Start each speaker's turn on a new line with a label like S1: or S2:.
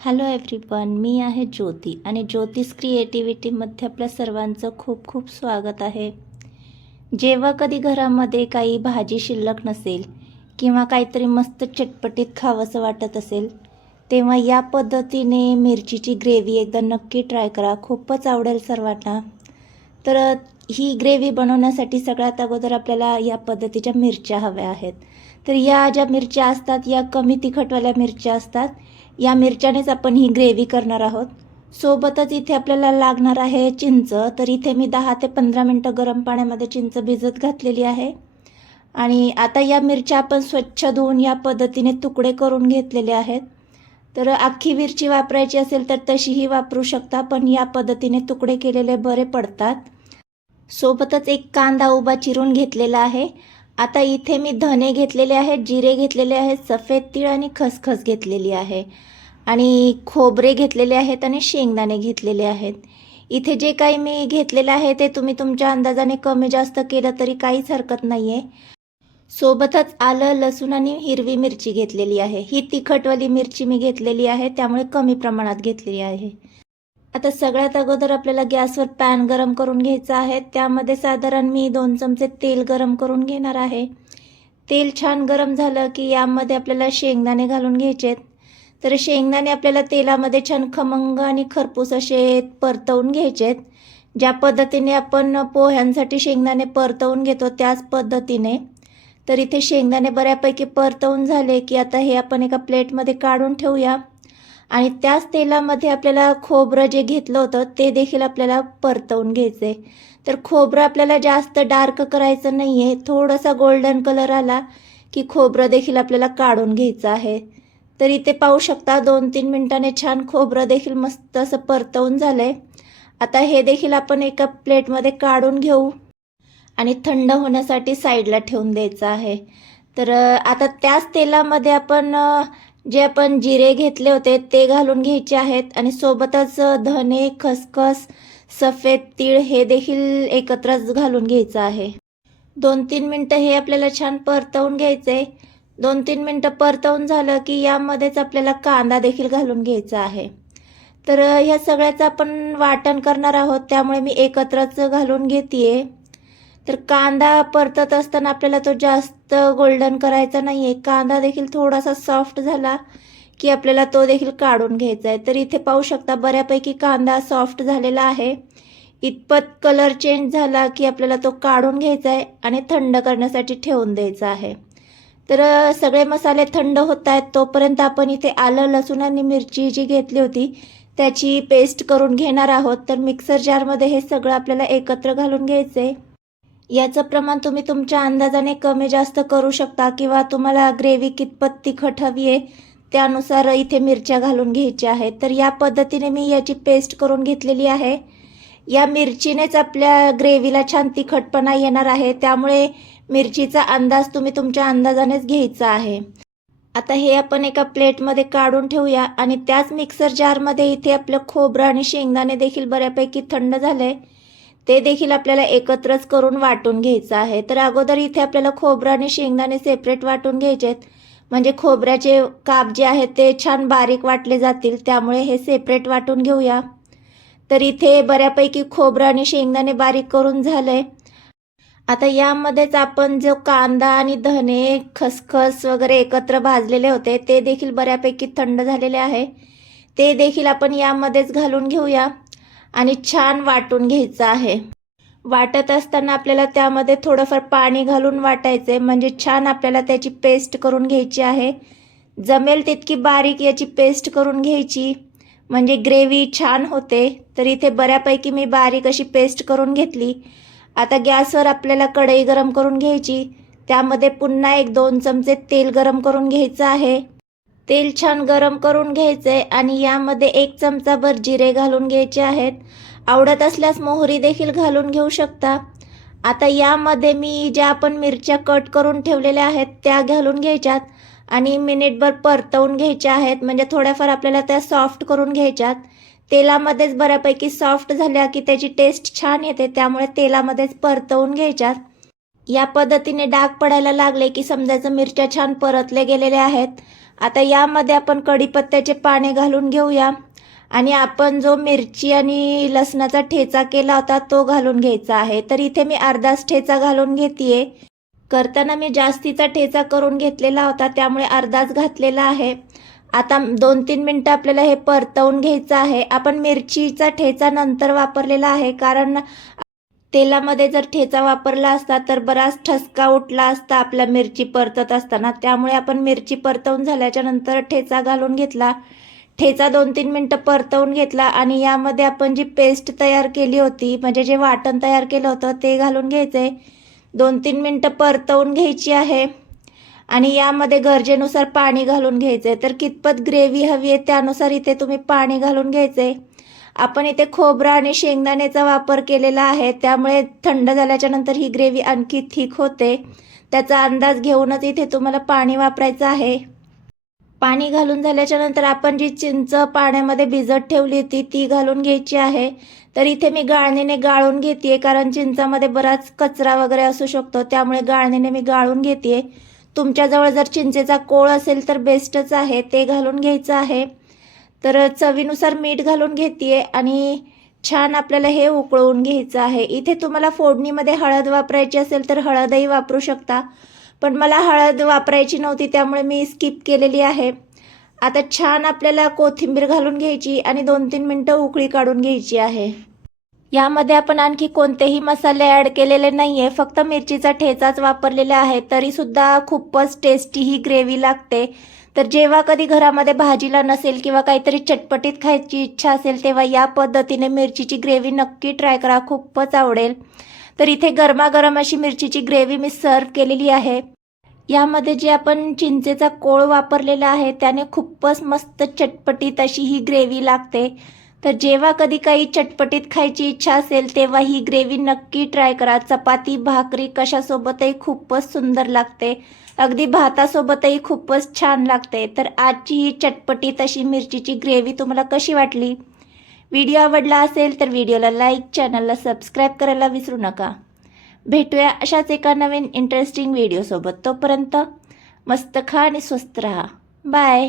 S1: Hello everyone मी आहे ज्योती आणि ज्योतिष क्रिएटिव्हिटीमध्ये आपल्या सर्वांचं खूप खूप स्वागत आहे. जेव्हा कधी घरामध्ये काही भाजी शिल्लक नसेल किंवा काहीतरी मस्त चटपटीत खावंसं वाटत असेल तेव्हा या पद्धतीने मिरचीची ग्रेव्ही एकदा नक्की ट्राय करा. खूपच आवडेल सर्वांना. तर ही ग्रेव्ही बनवण्यासाठी सगळ्यात अगोदर आपल्याला या पद्धतीच्या मिरच्या हव्या आहेत. तर या ज्या मिरच्या असतात या कमी तिखटवाल्या मिरच्या असतात या मिरच्यानेच आपण ही ग्रेव्ही करणार आहोत. सोबतच इथे आपल्याला लागणार आहे चिंच. तर इथे मी दहा ते पंधरा मिनटं गरम पाण्यामध्ये चिंच भिजत घातलेली आहे. आणि आता या मिरच्या आपण स्वच्छ धुवून या पद्धतीने तुकडे करून घेतलेले आहेत. तर अख्खी मिरची वापरायची असेल तर तशीही वापरू शकता पण या पद्धतीने तुकडे केलेले बरे पडतात. सोबतच एक कांदा उभा चिरून घेतलेला आहे. आता इथे मी धने घेतलेले आहेत जिरे घेतलेले आहेत सफेद तीळ आणि खसखस घेतलेली आहे. आणि खोबरे घेतलेले आहेत आणि शेंगदाणे घेतलेले आहेत. इथे जे काही मी घेतलेलं आहे ते तुम्ही तुमच्या अंदाजाने कमी जास्त केलं तरी काहीच हरकत नाही आहे सोबतच आलं लसूण आणि हिरवी मिरची घेतलेली आहे. ही तिखटवाली मिरची मी घेतलेली आहे त्यामुळे कमी प्रमाणात घेतलेली आहे. आता सगळ्यात अगोदर आपल्याला गॅसवर पॅन गरम करून घ्यायचं आहे. त्यामध्ये साधारण मी दोन चमचे तेल गरम करून घेणार आहे. तेल छान गरम झालं की यामध्ये आपल्याला शेंगदाणे घालून घ्यायचेत. तर शेंगदाणे आपल्याला तेलामध्ये छान खमंग आणि खरपूस असे परतवून घ्यायचेत. ज्या पद्धतीने आपण पोह्यांसाठी शेंगदाणे परतवून घेतो त्याच पद्धतीने. तर इथे शेंगदाणे बऱ्यापैकी परतवून झाले की आता हे आपण एका प्लेटमध्ये काढून ठेवूया. आणि त्याच तेलामध्ये आपल्याला खोबरं जे घेतलं होतं ते देखील आपल्याला परतवून घ्यायचं आहे तर खोबरं आपल्याला जास्त डार्क करायचं नाही आहे थोडासा गोल्डन कलर आला की खोबरं देखील आपल्याला काढून घ्यायचं आहे. तर इथे पाहू शकता दोन तीन मिनटाने छान खोबरं देखील मस्त असं परतवून झालं आहे आता हे देखील आपण एका प्लेटमध्ये काढून घेऊ आणि थंड होण्यासाठी साईडला ठेवून द्यायचं आहे. तर आता त्याच तेलामध्ये आपण जे आपण जिरे घेतले होते ते घालून घ्यायचे आहेत आणि सोबतच धने खसखस सफेद तीळ हे देखील एकत्रच घालून घ्यायचं आहे. दोन तीन मिनटं हे आपल्याला छान परतवून घ्यायचे. दोन तीन मिनटं परतवून झालं की यामध्येच आपल्याला कांदा देखील घालून घ्यायचा आहे. तर ह्या सगळ्याचं आपण वाटण करणार आहोत त्यामुळे मी एकत्रच घालून घेते तर कांदा परतत असताना आपल्याला तो जास्त गोल्डन करायचा नाही आहे कांदा देखील थोडासा सॉफ्ट झाला की आपल्याला तो देखील काढून घ्यायचा आहे. तर इथे पाहू शकता बऱ्यापैकी कांदा सॉफ्ट झालेला आहे. इतपत कलर चेंज झाला की आपल्याला तो काढून घ्यायचा आहे आणि थंड करण्यासाठी ठेवून द्यायचा आहे. तर सगळे मसाले थंड होत आहेत तोपर्यंत आपण इथे आलं लसूण आणि मिरची जी घेतली होती त्याची पेस्ट करून घेणार आहोत. तर मिक्सर जारमध्ये हे सगळं आपल्याला एकत्र घालून घ्यायचं आहे याचं प्रमाण तुम्ही तुमच्या अंदाजाने कमी जास्त करू शकता किंवा तुम्हाला ग्रेव्ही कितपत तिखट हवी आहे त्यानुसार इथे मिरच्या घालून घ्यायच्या आहेत. तर या पद्धतीने मी याची पेस्ट करून घेतलेली आहे. या मिरचीनेच आपल्या ग्रेव्हीला छान तिखटपणा येणार आहे. त्यामुळे मिरचीचा अंदाज तुम्ही तुमच्या अंदाजानेच घ्यायचा आहे. आता हे आपण एका प्लेटमध्ये काढून ठेवूया आणि त्याच मिक्सर जारमध्ये इथे आपलं खोबरं आणि शेंगदाणे देखील बऱ्यापैकी थंड झाले. ते देखील आपल्याला एकत्रच करून वाटून घ्यायचं आहे. तर अगोदर इथे आपल्याला खोबरं आणि शेंगदाणे सेपरेट वाटून घ्यायचे आहेत म्हणजे खोबऱ्याचे काप जे आहेत ते छान बारीक वाटले जातील त्यामुळे हे सेपरेट वाटून घेऊया. तर इथे बऱ्यापैकी खोबरं आणि शेंगदाणे बारीक करून झालंय. आता यामध्येच आपण जो कांदा आणि धने खसखस वगैरे एकत्र भाजलेले होते ते देखील बऱ्यापैकी थंड झालेले आहे. ते देखील आपण यामध्येच घालून घेऊया. आणि छान वाटून घ्यायचं आहे. वाटत असताना आपल्याला त्यामध्ये थोडंफार पाणी घालून वाटायचं आहे म्हणजे छान आपल्याला त्याची पेस्ट करून घ्यायची आहे. जमेल तितकी बारीक याची पेस्ट करून घ्यायची. म्हणजे ग्रेव्ही छान होते. तर इथे बऱ्यापैकी मी बारीक अशी पेस्ट करून घेतली. आता गॅसवर आपल्याला कढई गरम करून घ्यायची. त्यामध्ये पुन्हा एक दोन चमचे तेल गरम करून घ्यायचं आहे. तेल छान गरम करून घ्यायचं आहे आणि यामध्ये एक चमचाभर जिरे घालून घ्यायचे आहेत. आवडत असल्यास मोहरी देखील घालून घेऊ शकता. आता यामध्ये मी ज्या आपण मिरच्या कट करून ठेवलेल्या आहेत त्या घालून घ्यायच्यात आणि मिनिटभर परतवून घ्यायच्या आहेत. म्हणजे थोड्याफार आपल्याला त्या सॉफ्ट करून घ्यायच्यात. तेलामध्येच बऱ्यापैकी सॉफ्ट झाल्या की त्याची टेस्ट छान येते त्यामुळे तेलामध्येच परतवून घ्यायच्यात. या पद्धतीने डाग पडायला लागले की समजायचं मिरच्या छान परतले गेलेल्या आहेत. आता यामध्ये आपण कढीपत्त्याचे पाने घालून घेऊया. आणि आपण जो मिरची आणि लसणाचा ठेचा केला होता तो घालून घ्यायचा आहे. तर इथे मी अर्धाच ठेचा घालून घेतेय. करताना मी जास्तीचा ठेचा करून घेतलेला होता त्यामुळे अर्धाच घातलेला आहे. आता दोन तीन मिनटं आपल्याला हे परतवून घ्यायचं आहे. आपण मिरचीचा ठेचा नंतर वापरलेला आहे कारण तेलामध्ये जर ठेचा वापरला असता तर बराच ठसका उठला असता आपल्या मिरची परतत असताना. त्यामुळे आपण मिरची परतवून झाल्याच्यानंतर ठेचा घालून घेतला. ठेचा दोन तीन मिनटं परतवून घेतला आणि यामध्ये आपण जी पेस्ट तयार केली होती म्हणजे जे वाटण तयार केलं होतं ते घालून घ्यायचं. दोन तीन मिनटं परतवून घ्यायची आहे आणि यामध्ये गरजेनुसार पाणी घालून घ्यायचं. तर कितपत ग्रेव्ही हवी आहे त्यानुसार इथे तुम्ही पाणी घालून घ्यायचे. आपण इथे खोबरा आणि शेंगदाण्याचा वापर केलेला आहे. त्यामुळे थंड झाल्याच्यानंतर ही ग्रेव्ही आणखी थिक होते. त्याचा अंदाज घेऊनच इथे तुम्हाला पाणी वापरायचं आहे. पाणी घालून झाल्याच्यानंतर आपण जी चिंच पाण्यामध्ये भिजत ठेवली होती ती घालून घ्यायची आहे. तर इथे मी गाळणीने गाळून घेते कारण चिंचामध्ये बराच कचरा वगैरे असू शकतो. त्यामुळे गाळणीने मी गाळून घेते तुमच्याजवळ जर चिंचेचा कोळ असेल तर बेस्टच आहे. ते घालून घ्यायचं आहे. तर चवीनुसार मीठ घालून घेते आणि छान आपल्याला हे उकळवून घ्यायचं आहे. इथे तुम्हाला फोडणीमध्ये हळद वापरायची असेल तर हळदही वापरू शकता. पण मला हळद वापरायची नव्हती त्यामुळे मी स्किप केलेली आहे. आता छान आपल्याला कोथिंबीर घालून घ्यायची आणि दोन तीन मिनटं उकळी काढून घ्यायची आहे. यामध्ये आपण आणखी कोणतेही मसाले ॲड केलेले नाही आहे फक्त मिरचीचा ठेचाच वापरलेला आहे. तरीसुद्धा खूपच टेस्टी ही ग्रेव्ही लागते. तर जेव्हा कधी घरामध्ये भाजीला नसेल किंवा काहीतरी चटपटीत खायची इच्छा असेल तेव्हा या पद्धतीने मिरचीची ग्रेव्ही नक्की ट्राय करा. खूपच आवडेल. तर इथे गरमागरम अशी मिरचीची ग्रेव्ही मी सर्व केलेली आहे. यामध्ये जे आपण चिंचेचा कोळ वापरलेला आहे त्याने खूपच मस्त चटपटीत अशी ही ग्रेव्ही लागते. तर जेव्हा कधी काही चटपटीत खायची इच्छा असेल तेव्हा ही ग्रेव्ही नक्की ट्राय करा. चपाती भाकरी कशासोबतही खूपच सुंदर लागते. अगदी भातासोबतही खूपच छान लागते. तर आजची ही चटपटीत अशी मिरचीची ग्रेव्ही तुम्हाला कशी वाटली? व्हिडिओ आवडला असेल तर व्हिडिओला लाईक चॅनलला सबस्क्राईब करायला विसरू नका. भेटूया अशाच एका नवीन इंटरेस्टिंग व्हिडिओसोबत तोपर्यंत मस्त खा आणि स्वस्त रहा. बाय.